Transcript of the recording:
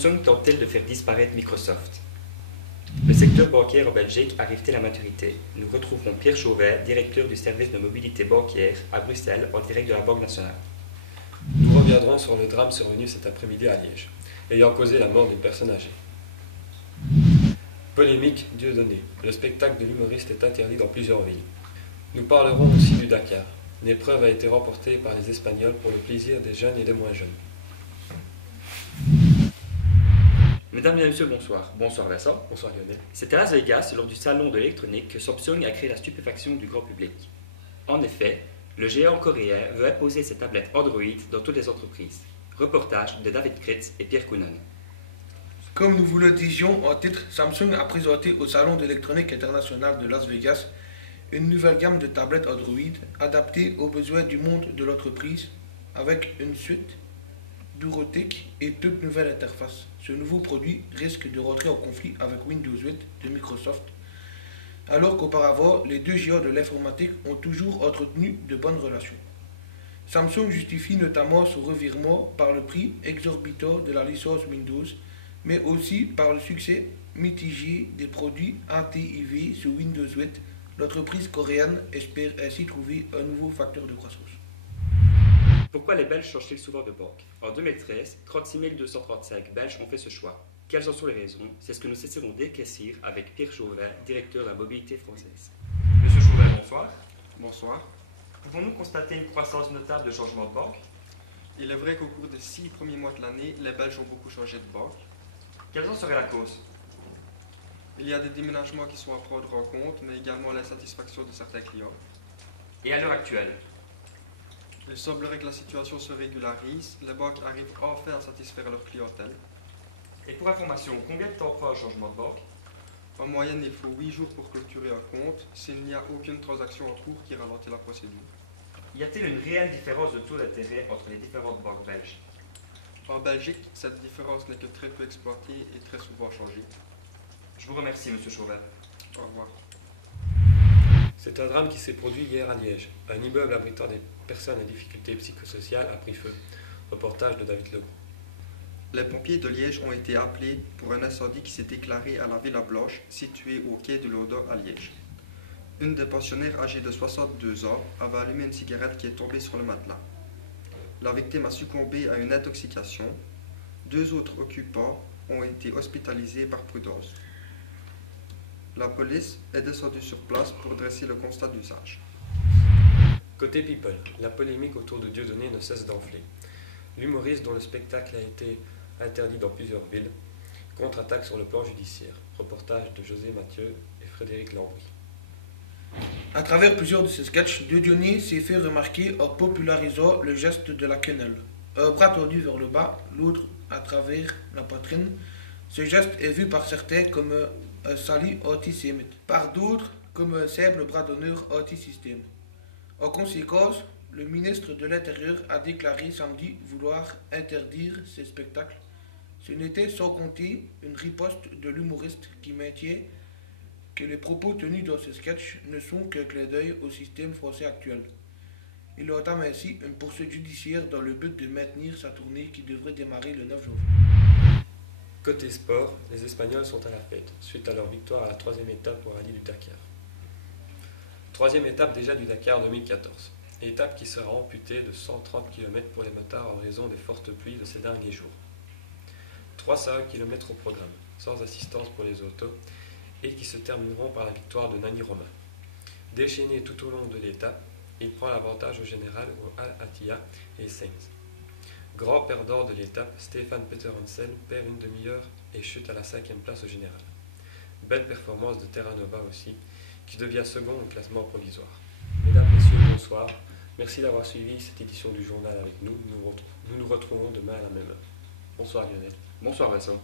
Samsung tente-t-elle de faire disparaître Microsoft? Le secteur bancaire en Belgique arrive-t-il à maturité? Nous retrouverons Pierre Chauvet, directeur du service de mobilité bancaire à Bruxelles, en direct de la Banque nationale. Nous reviendrons sur le drame survenu cet après-midi à Liège, ayant causé la mort d'une personne âgée. Polémique Dieudonné. Le spectacle de l'humoriste est interdit dans plusieurs villes. Nous parlerons aussi du Dakar. L'épreuve a été remportée par les Espagnols pour le plaisir des jeunes et des moins jeunes. Mesdames et messieurs, bonsoir. Bonsoir Vincent. Bonsoir Lionel. C'est à Las Vegas, lors du salon de l'électronique, que Samsung a créé la stupéfaction du grand public. En effet, le géant coréen veut imposer ses tablettes Android dans toutes les entreprises. Reportage de David Kritz et Pierre Kounan. Comme nous vous le disions en titre, Samsung a présenté au Salon d'électronique international de Las Vegas une nouvelle gamme de tablettes Android adaptées aux besoins du monde de l'entreprise avec une suite bureautique et toute nouvelle interface. Ce nouveau produit risque de rentrer en conflit avec Windows 8 de Microsoft, alors qu'auparavant, les deux géants de l'informatique ont toujours entretenu de bonnes relations. Samsung justifie notamment son revirement par le prix exorbitant de la licence Windows, mais aussi par le succès mitigé des produits ATIV sur Windows 8. L'entreprise coréenne espère ainsi trouver un nouveau facteur de croissance. Pourquoi les Belges changent-ils souvent de banque? En 2013, 36 235 Belges ont fait ce choix. Quelles en sont les raisons? C'est ce que nous essaierons d'éclaircir avec Pierre Chauvet, directeur de la mobilité française. Monsieur Chauvet, bonsoir. Bonsoir. Pouvons-nous constater une croissance notable de changement de banque? Il est vrai qu'au cours des 6 premiers mois de l'année, les Belges ont beaucoup changé de banque. Quelle en serait la cause? Il y a des déménagements qui sont à prendre en compte, mais également l'insatisfaction de certains clients. Et à l'heure actuelle? Il semblerait que la situation se régularise, les banques arrivent enfin à satisfaire leur clientèle. Et pour information, combien de temps prend un changement de banque? En moyenne, il faut 8 jours pour clôturer un compte, s'il n'y a aucune transaction en cours qui ralentit la procédure. Y a-t-il une réelle différence de taux d'intérêt entre les différentes banques belges? En Belgique, cette différence n'est que très peu exploitée et très souvent changée. Je vous remercie, monsieur Chauvet. Au revoir. C'est un drame qui s'est produit hier à Liège. Un immeuble abritant des personnes à difficultés psychosociales a pris feu. Reportage de David Legault. Les pompiers de Liège ont été appelés pour un incendie qui s'est déclaré à la Villa Blanche, située au quai de l'Odon à Liège. Une des pensionnaires âgée de 62 ans avait allumé une cigarette qui est tombée sur le matelas. La victime a succombé à une intoxication. 2 autres occupants ont été hospitalisés par prudence. La police est descendue sur place pour dresser le constat d'usage. Côté People, la polémique autour de Dieudonné ne cesse d'enfler. L'humoriste dont le spectacle a été interdit dans plusieurs villes contre-attaque sur le plan judiciaire. Reportage de José Mathieu et Frédéric Lambry. À travers plusieurs de ses sketchs, Dieudonné s'est fait remarquer en popularisant le geste de la quenelle. Un bras tendu vers le bas, l'autre à travers la poitrine. Ce geste est vu par certains comme un salut antisémite, par d'autres comme un simple bras d'honneur anti-système. En conséquence, le ministre de l'Intérieur a déclaré samedi vouloir interdire ces spectacles. Ce n'était sans compter une riposte de l'humoriste qui maintient que les propos tenus dans ce sketch ne sont qu'un clin d'œil au système français actuel. Il entame ainsi une poursuite judiciaire dans le but de maintenir sa tournée qui devrait démarrer le 9 janvier. Côté sport, les Espagnols sont à la fête, suite à leur victoire à la 3e étape au rallye du Dakar. 3e étape déjà du Dakar 2014. Étape qui sera amputée de 130 km pour les motards en raison des fortes pluies de ces derniers jours. 301 km au programme, sans assistance pour les autos, et qui se termineront par la victoire de Nani Romain. Déchaîné tout au long de l'étape, il prend l'avantage au général au Al-Attiyah et Sainz. Grand perdant de l'étape, Stefan Peter Hansel perd une demi-heure et chute à la 5e place au général. Belle performance de Terra Nova aussi, qui devient second au classement provisoire. Mesdames, Messieurs, bonsoir. Merci d'avoir suivi cette édition du journal avec nous. Nous nous retrouvons demain à la même heure. Bonsoir Lionel. Bonsoir Vincent.